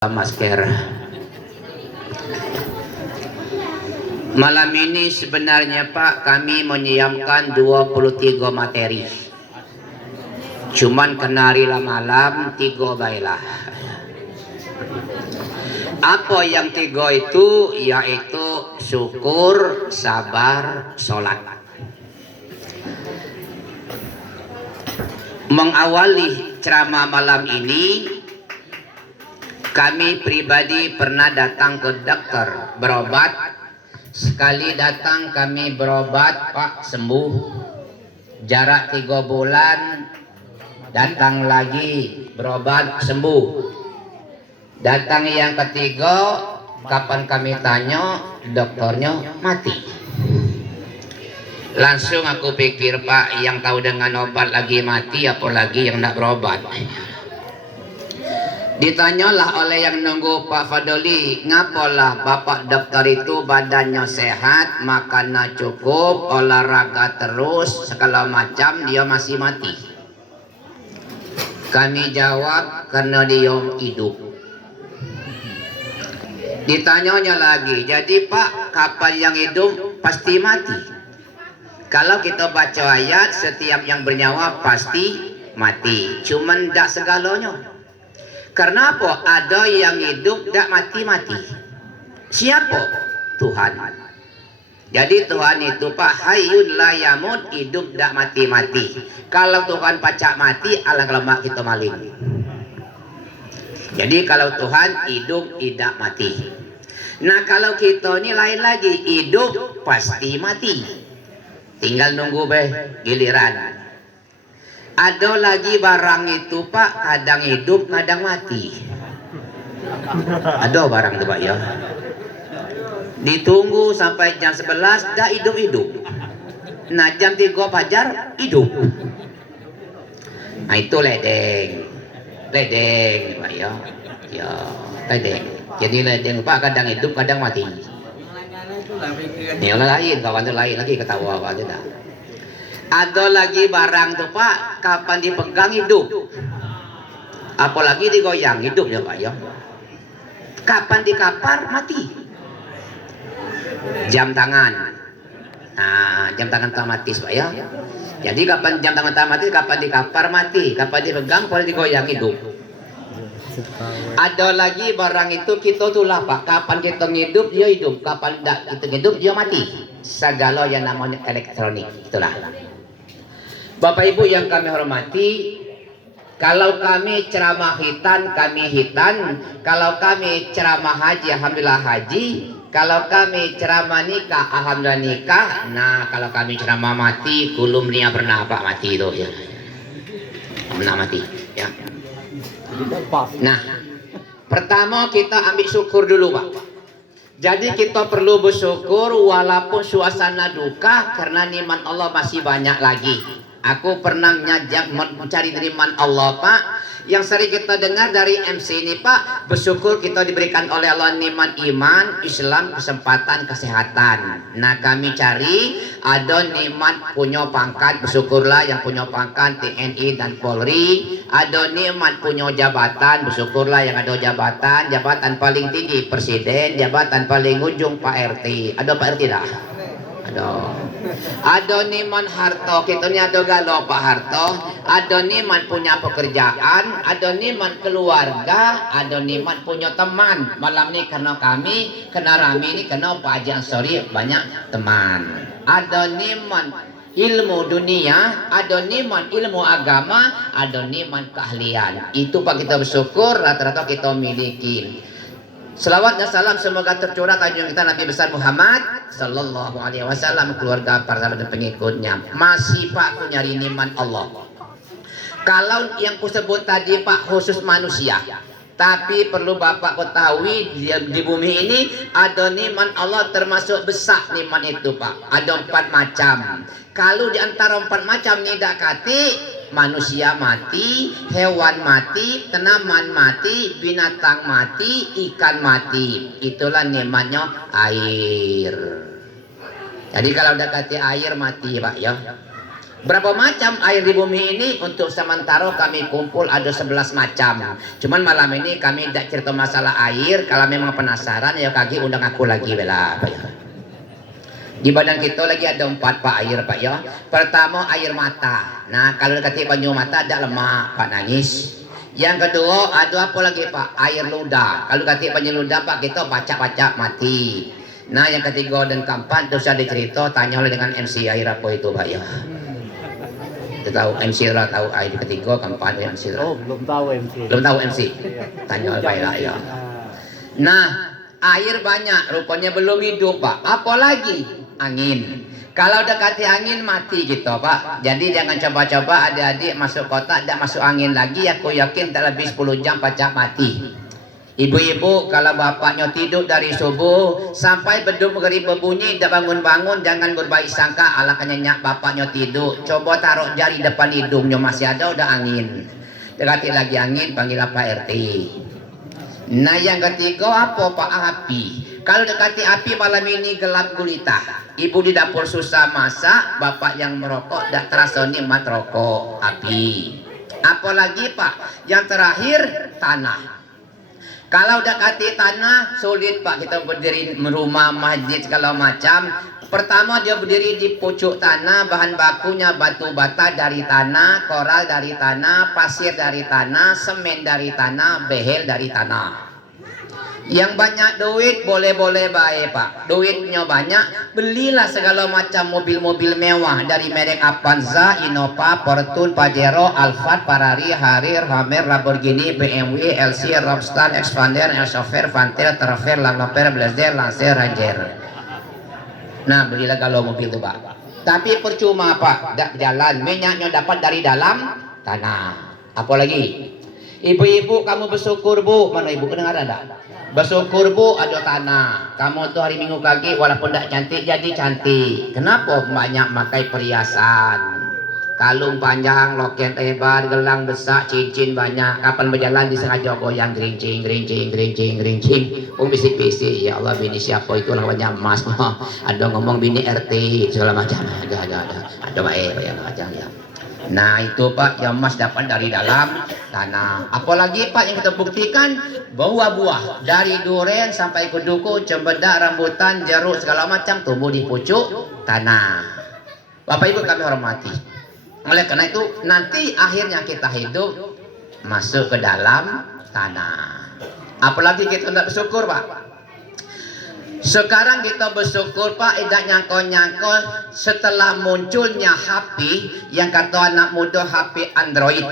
Masker. Malam ini sebenarnya Pak, kami menyiapkan 23 materi. Cuman kena rila malam 3 baiklah. Apa yang 3 itu? Yaitu syukur, sabar, sholat. Mengawali ceramah malam ini, kami pribadi pernah datang ke dokter berobat. Sekali datang kami berobat, Pak, sembuh. Jarak 3 bulan datang lagi berobat, sembuh. Datang yang ketiga, kapan kami tanya, dokternya mati. Langsung aku pikir, Pak, yang tahu dengan obat lagi mati, apalagi yang nak berobat. Ditanyalah oleh yang nunggu Pak Fadoli, ngapalah Bapak dokter itu badannya sehat, makannya cukup, olahraga terus, segala macam, dia masih mati. Kami jawab, karena dia hidup. Ditanyanya lagi, jadi Pak, kapan yang hidup pasti mati? Kalau kita baca ayat, setiap yang bernyawa pasti mati, cuman tidak segalanya. Karena apa? Ada yang hidup tak mati-mati. Siapa? Tuhan. Jadi Tuhan itu Pak, hayyun la yamut, hidup tak mati-mati. Kalau Tuhan pacak mati, alangkah kita maling. Jadi kalau Tuhan hidup tidak mati. Nah kalau kita ini lain lagi, hidup pasti mati. Tinggal nunggu giliran. Ada lagi barang itu Pak, kadang hidup kadang mati. Ada barang itu Pak ya. Ditunggu sampai jam 11 dah hidup-hidup. Nah jam 3 fajar hidup. Nah itu ledeng Pak ya. Ya ledeng. Jadi ledeng Pak, kadang hidup kadang mati. Yang lain kawan itu lain lagi ketawa Pak tidak. Ada lagi barang tuh Pak, kapan dipegang hidup, apalagi digoyang hidup ya Pak ya. Kapan dikapar mati. Jam tangan, nah jam tangan otomatis Pak ya. Jadi kapan jam tangan otomatis, kapan dikapar mati, kapan dipegang, kapan digoyang hidup. Ada lagi barang itu kita tulah Pak, kapan kita hidup dia hidup, kapan tidak kita hidup dia mati. Segala yang namanya elektronik itulah. Bapak Ibu yang kami hormati, kalau kami ceramah hitan, kami hitan. Kalau kami ceramah haji, alhamdulillah haji. Kalau kami ceramah nikah, alhamdulillah nikah. Nah kalau kami ceramah mati, kulum nia pernah Pak mati itu ya. Pernah mati ya. Nah pertama kita ambil syukur dulu Pak. Jadi kita perlu bersyukur walaupun suasana duka, karena nikmat Allah masih banyak lagi. Aku pernah ngajak mencari nikmat Allah Pak, yang sering kita dengar dari MC ini Pak, bersyukur kita diberikan oleh Allah nikmat iman, Islam, kesempatan, kesehatan. Nah kami cari ada nikmat punya pangkat, bersyukurlah yang punya pangkat TNI dan Polri. Ada nikmat punya jabatan, bersyukurlah yang ada jabatan, jabatan paling tinggi Presiden, jabatan paling ujung Pak RT. Ada Pak RT dah? Ada nikmat harta, kita ni ada galau Pak harta. Ada nikmat punya pekerjaan, ada nikmat keluarga, ada nikmat punya teman. Malam ni karena kami kena rame ni, kena Pak Haji Ansori banyak teman. Ada nikmat ilmu dunia, ada nikmat ilmu agama, ada nikmat keahlian. Itu Pak kita bersyukur, rata-rata kita miliki. Selawat dan salam semoga tercurah junjungan kita Nabi besar Muhammad sallallahu alaihi wasallam, keluarga, para sahabat dan pengikutnya. Masih Pak ku nyari nikmat Allah. Kalau yang kusebut tadi Pak khusus manusia, tapi perlu Bapak ketahui di bumi ini ada nikmat Allah termasuk besar nikmat itu Pak. Ada 4 macam. Kalau di antara 4 macam ini dak kati, manusia mati, hewan mati, tanaman mati, binatang mati, ikan mati. Itulah nikmatnya air. Jadi kalau udah kati air mati Pak ya. Berapa macam air di bumi ini untuk sementara kami kumpul ada 11 macam. Cuman malam ini kami tidak cerita masalah air. Kalau memang penasaran ya kaki undang aku lagi bela Pak ya. Di badan kita lagi ada 4 Pak air Pak ya. Pertama air mata. Nah kalau dekat banyu mata ada lemak Pak nangis. Yang kedua ada apa lagi Pak? Air ludah. Kalau dekat banyu ludah Pak kita baca-baca mati. Nah yang ketiga dan keempat itu sudah dicerita tanya oleh dengan MC air apa itu Pak ya. Tahu MC lah tahu air ketiga keempat MC lah. Oh, belum tahu MC. Belum tahu MC. Tanya apa ya. Nah, air banyak rupanya belum hidup, Pak. Apalagi angin. Kalau dekati angin mati gitu, Pak. Jadi jangan coba-coba adik-adik masuk kota tidak masuk angin lagi, aku yakin tak lebih 10 jam pacak mati. Ibu-ibu kalau bapaknya tidur dari subuh sampai beduk maghrib berbunyi tidak bangun-bangun jangan berbaik sangka ala nyenyak bapaknya tidur. Coba taruh jari depan hidungnya masih ada udah angin. Dekati lagi angin panggil Pak RT. Nah yang ketiga apa Pak? Api. Kalau dekati api malam ini gelap gulita. Ibu di dapur susah masak, bapak yang merokok tidak terasa nikmat rokok api. Apalagi Pak? Yang terakhir tanah. Kalau dekati tanah sulit Pak kita berdiri rumah masjid segala macam. Pertama dia berdiri di pucuk tanah, bahan bakunya batu bata dari tanah, koral dari tanah, pasir dari tanah, semen dari tanah, behel dari tanah. Yang banyak duit boleh-boleh baik Pak. Duitnya banyak, belilah segala macam mobil-mobil mewah dari merek Avanza, Innova, Fortune, Pajero, Alphard, Ferrari, Harrier, Hummer, Lamborghini, BMW, LC, Rockstar, Expander, Exover, Vantel, Traver, Land Rover, Blazer, Lancer, Ranger. Nah belilah kalau mobil itu Pak. Tapi percuma Pak, tidak berjalan. Minyaknya dapat dari dalam tanah. Apalagi ibu-ibu kamu bersyukur Bu. Mana ibu kedengar ada? Bersyukur Bu ada tanah. Kamu tuh hari Minggu kaki walaupun tidak cantik jadi cantik. Kenapa banyak pakai perhiasan? Kalung panjang, loket lebar, gelang besar, cincin banyak. Kapan berjalan disengaja goyang gerincing, gerincing, gerincing, gerincing. Bisik-bisik, ya Allah bini siapa itu lawannya emas. Ada ngomong bini RT segala macam. Ada baik yang macam ya. Nah itu Pak yang emas dapat dari dalam tanah. Apalagi Pak yang kita buktikan buah-buah dari durian sampai ke duku, cempedak, rambutan, jeruk segala macam tumbuh di pucuk tanah. Bapak Ibu kami hormati. Oleh karena itu nanti akhirnya kita hidup masuk ke dalam tanah. Apalagi kita tidak bersyukur Pak. Sekarang kita bersyukur Pak, tidak nyangkol-nyangkol setelah munculnya HP yang kata anak muda HP Android.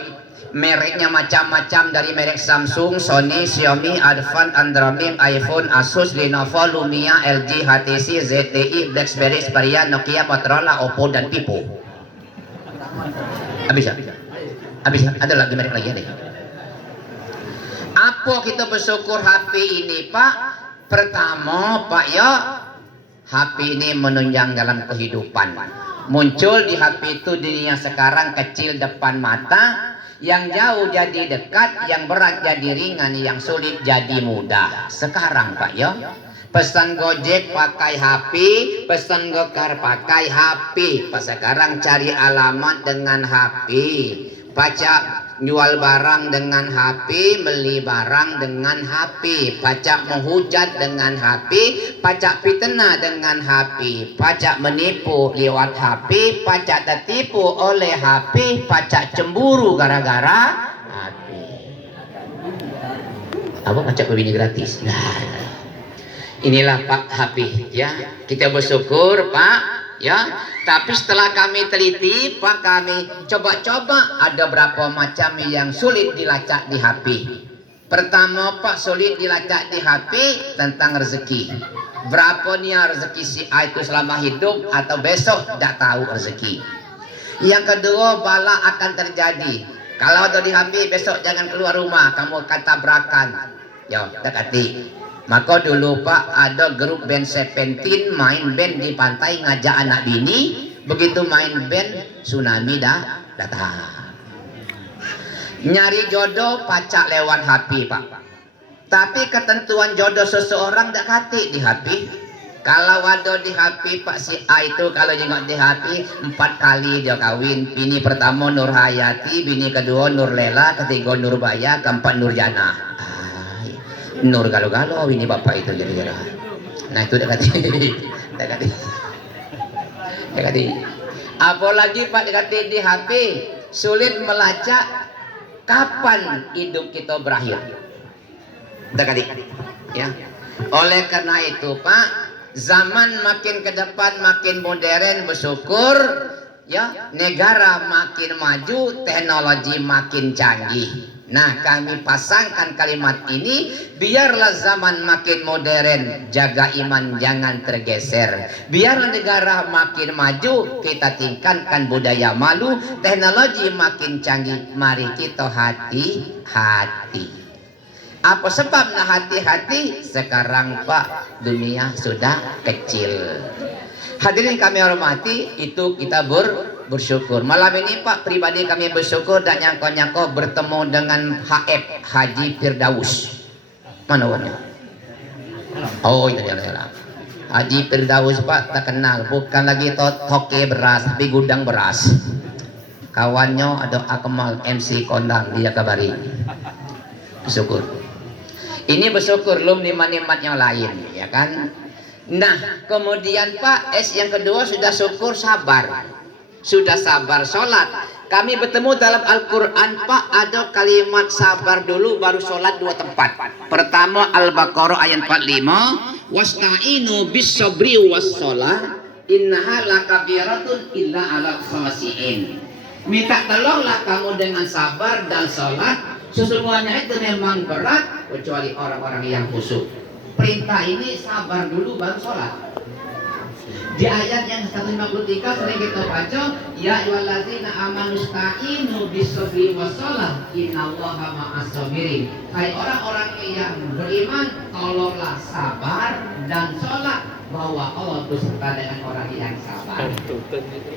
Mereknya macam-macam dari merek Samsung, Sony, Xiaomi, Advan, Android, iPhone, Asus, Lenovo, Lumia, LG, HTC, ZTE, BlackBerry, Xperia, Nokia, Motorola, Oppo dan Vivo. Habis ya? Habis ya? Ada lagi merek lagi ada ya? Apa kita bersyukur HP ini Pak? Pertama Pak ya, HP ini menunjang dalam kehidupan. Muncul di HP itu dunia sekarang kecil depan mata, yang jauh jadi dekat, yang berat jadi ringan, yang sulit jadi mudah. Sekarang Pak ya, pesan Gojek pakai HP, pesan Gokar pakai HP. Pak sekarang cari alamat dengan HP, baca jual barang dengan HP, beli barang dengan HP, pajak menghujat dengan HP, pajak fitnah dengan HP, pajak menipu lewat HP, pajak tertipu oleh HP, pajak cemburu gara-gara HP. Apa pajak begini gratis? Nah, inilah Pak HP ya. Kita bersyukur Pak. Ya, tapi setelah kami teliti, Pak, kami coba-coba ada berapa macam yang sulit dilacak di HP. Pertama, Pak, sulit dilacak di HP tentang rezeki. Berapa nih rezeki si A itu selama hidup atau besok tidak tahu rezeki. Yang kedua, bala akan terjadi. Kalau ada di HP besok jangan keluar rumah, kamu akan tabrakan. Ya, dekati. Maka dulu Pak ada grup band Seventeen main band di pantai ngajak anak bini. Begitu main band tsunami dah datang. Nyari jodoh pacak lewat HP Pak. Tapi ketentuan jodoh seseorang tak kati di HP. Kalau wado di HP Pak si A itu kalau jengok di HP 4 kali dia kawin. Bini pertama Nur Hayati, bini kedua Nur Lela, ketiga Nur Baya, keempat Nur Jana. Nur galau-galau ini bapak itu kira-kira. Nah itu dekati. Apalagi Pak dekati di HP sulit melacak kapan hidup kita berakhir. Dekati. Ya. Oleh karena itu Pak, zaman makin ke depan makin modern, bersyukur ya, negara makin maju, teknologi makin canggih. Nah, kami pasangkan kalimat ini, biarlah zaman makin modern, jaga iman jangan tergeser. Biarlah negara makin maju, kita tingkatkan budaya malu, teknologi makin canggih, mari kita hati-hati. Apa sebab nah hati-hati? Sekarang Pak, dunia sudah kecil. Hadirin kami hormati, itu kita bersyukur. Malam ini Pak, pribadi kami bersyukur dan nyangko-nyangko bertemu dengan HF Haji Firdaus. Mana warnanya? Oh itu dia. Haji Firdaus Pak, tak kenal. Bukan lagi toke beras, tapi gudang beras. Kawannya ada Akmal MC Kondang, dia kabari. Bersyukur. Ini bersyukur belum nikmat-nikmat yang lain, ya kan? Nah, kemudian Pak, yang kedua sudah syukur sabar. Sudah sabar sholat. Kami bertemu dalam Al-Quran Pak, ada kalimat sabar dulu baru sholat 2 tempat. Pertama Al-Baqarah ayat 45, wasta'inu bis-sabri was-sholah innaha lakabiratun illa 'alal khashi'in. Minta tolonglah kamu dengan sabar dan sholat. Sesungguhnya itu memang berat kecuali orang-orang yang khusyuk. Perintah ini sabar dulu baru sholat. Di ayat yang 153 sering kita baca, ya ayyuhallazina amanu sta'inu bis-sabri was-shalah innallaha ma'as-sabirin. Hai orang-orang yang beriman, tolonglah sabar dan sholat, bahwa Allah beserta dengan orang yang sabar.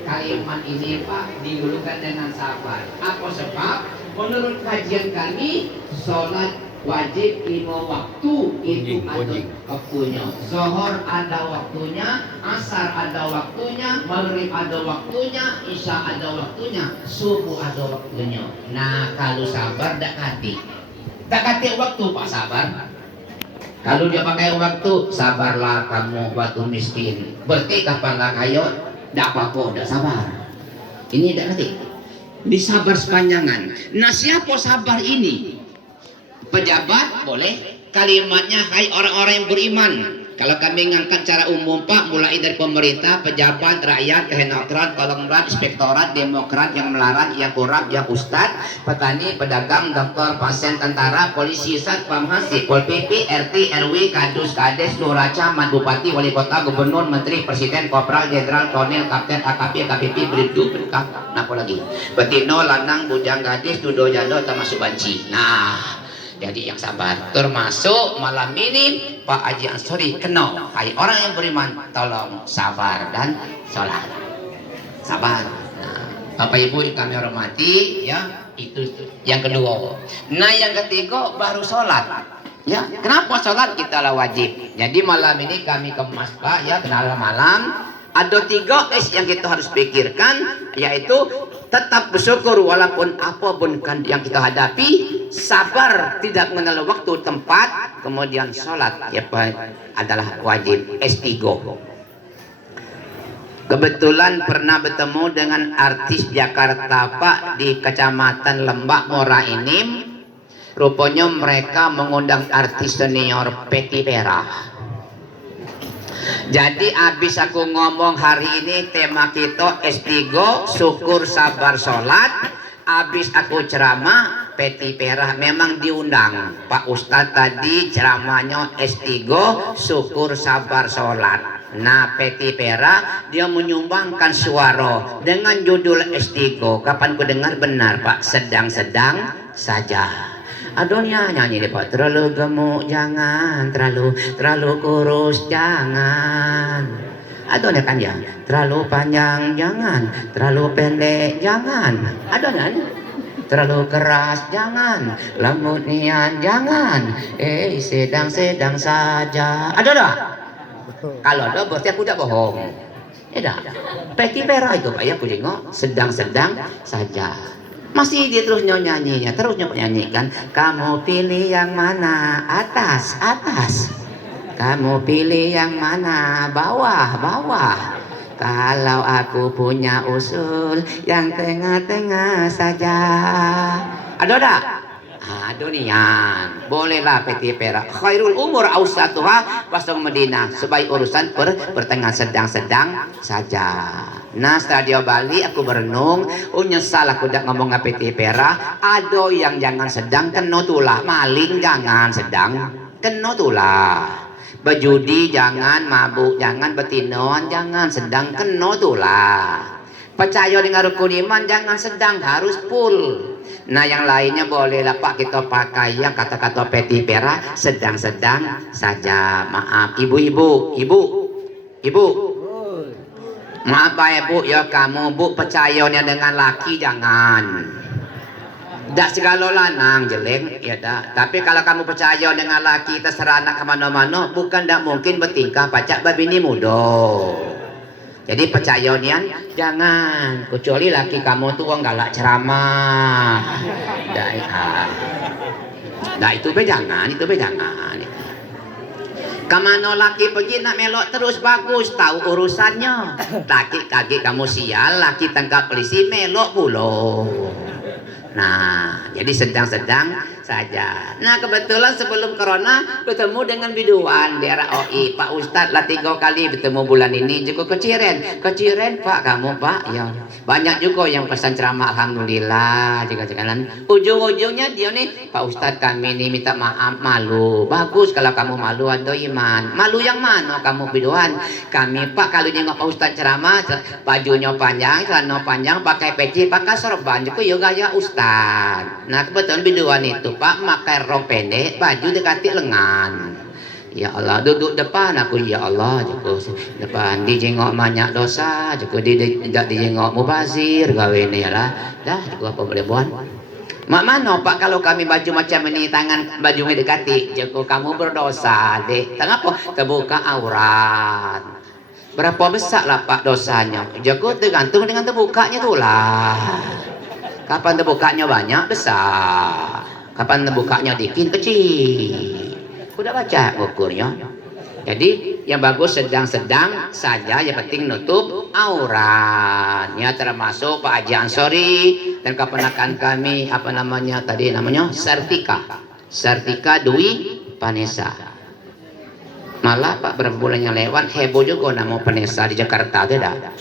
Kalimat ini Pak dimulakan dengan sabar. Apa sebab? Menurut kajian kami, sholat wajib 5 waktu itu ada waktunya. Zuhur ada waktunya, asar ada waktunya, maghrib ada waktunya, isya ada waktunya, subuh ada waktunya. Nah kalau sabar dakati waktu Pak sabar. Kalau dia pakai waktu, sabarlah kamu batu miskin. Berarti kapanlah kayo, dak apa-apa, dak sabar. Ini dak ngerti. Disabar sepanjangan. Nah siapa sabar ini? Pejabat boleh. Kalimatnya hai orang-orang yang beriman. Kalau kami ngangkat cara umum Pak, mulai dari pemerintah, pejabat, rakyat, teknokrat, konglomerat, inspektorat, demokrat, yang melarat, yang kurang, yang ustad, petani, pedagang, dokter, pasien, tentara, polisi, satpam, pol PP, RT, RW, kadus, kades, lurah, camat, bupati, wali kota, gubernur, menteri, presiden, kopral, jenderal, kolonel, kapten, AKP, KPP, bribdu, berkah, apa lagi? Betino, lanang, bujang, gadis, dudo, jando, termasuk banci. Nah, jadi yang sabar, termasuk malam ini Pak Haji Ansori kenal. Hai orang yang beriman, tolong sabar dan sholat. Sabar. Nah, Bapak Ibu kami hormati, ya itu yang kedua. Nah yang ketiga baru sholat. Ya, kenapa sholat kita lah wajib? Jadi malam ini kami kemas Pak, ya kenalan malam. Ada 3 yang kita harus pikirkan, yaitu tetap bersyukur walaupun apapun yang kita hadapi, sabar tidak mengenal waktu tempat, kemudian sholat ya adalah wajib. S3. Kebetulan pernah bertemu dengan artis Jakarta Pak di Kecamatan Lembak Mora Inim. Rupanya mereka mengundang artis senior Peti Pera. Jadi habis aku ngomong hari ini tema kita S3 syukur sabar sholat. Habis aku ceramah Peti Pera memang diundang Pak Ustadz tadi ceramahnya S3 syukur sabar sholat. Nah Peti Pera dia menyumbangkan suara dengan judul S3. Kapan ku dengar benar Pak, sedang-sedang saja. Adonya nyanyi deh Pak, terlalu gemuk jangan, terlalu kurus jangan. Adonya kan ya, terlalu panjang jangan, terlalu pendek jangan. Adonya terlalu keras jangan, lembut nian jangan, sedang-sedang saja. Adonya Kalau ada berarti aku tidak bohong. Ya dah. Peti pera itu Pak ya, aku tengok sedang-sedang saja. Masih dia terus nyanyinya, terus nyanyikan. Kamu pilih yang mana? Atas, atas. Kamu pilih yang mana? Bawah, bawah. Kalau aku punya usul yang tengah-tengah saja. Ada? Aduh nian, bolehlah peti perak. Khairul umur ausatuha pasang Medina. Sebaik urusan pertengahan sedang-sedang saja. Nah setelah dia Bali aku berenung. Nyesal aku dak ngomong peti perak. Ado yang jangan sedang kena tulah. Maling jangan sedang kena tulah. Berjudi jangan, mabuk jangan, betinoan jangan, sedang kena tulah. Percaya dengan rukun iman jangan sedang, harus full. Nah yang lainnya bolehlah Pak kita pakai yang kata-kata peti pera sedang-sedang saja. Maaf ibu-ibu, ibu. Maaf Pak Ibu ya kamu Bu percayanya dengan laki jangan. Dak segala lanang jelek ya dak. Tapi kalau kamu percaya dengan laki terserah anak kemana-mana, bukan dak mungkin bertingkah pacak babini muda. Jadi percaya nian jangan, kecuali laki kamu tuh galak ceramah. Dak itu be jangan, Kemana laki pergi nak melok terus bagus, tahu urusannya. Laki kaki kamu sial, laki tangkap polisi melok pulo. Nah, jadi sedang-sedang saja. Nah, kebetulan sebelum corona bertemu dengan biduan daerah OI. Pak Ustadz lah 3 kali bertemu bulan ini. Juga keciren Pak kamu Pak. Ya, banyak juga yang pesan ceramah. Alhamdulillah. Juga jangan. Ujung-ujungnya dia nih, Pak Ustadz kami ini minta maaf malu. Bagus kalau kamu malu atau iman. Malu yang mana kamu biduan? Kami Pak kalau nengok Pak Ustadz ceramah, bajunya panjang, celana panjang, pakai peci, pakai sorban. Juga ya gaya Ustadz. Nah kebetulan biduan itu Pak pakai rok pendek, baju dekati lengan. Ya Allah, duduk depan aku ya Allah, cukup depan dijengok banyak dosa, cukup tidak dijengok mubazir gawe ini lah. Dah cukup apa boleh buat. Mak mana Pak kalau kami baju macam ini tangan baju mendekati, cukup kamu berdosa dek. Tengah apa? Terbuka aurat. Berapa besar lah Pak dosanya? Cukup tergantung dengan terbukanya tu lah. Kapan terbukanya banyak besar, kapan terbukanya dikit kecil. Udah baca ukurnya. Jadi yang bagus sedang-sedang saja, yang penting nutup auratnya, termasuk Pak Haji Ansori dan keponakan kami apa namanya tadi namanya Sartika Dwi Panesa. Malah Pak berapa bulan yang lewat heboh juga nama Panesa di Jakarta tidak.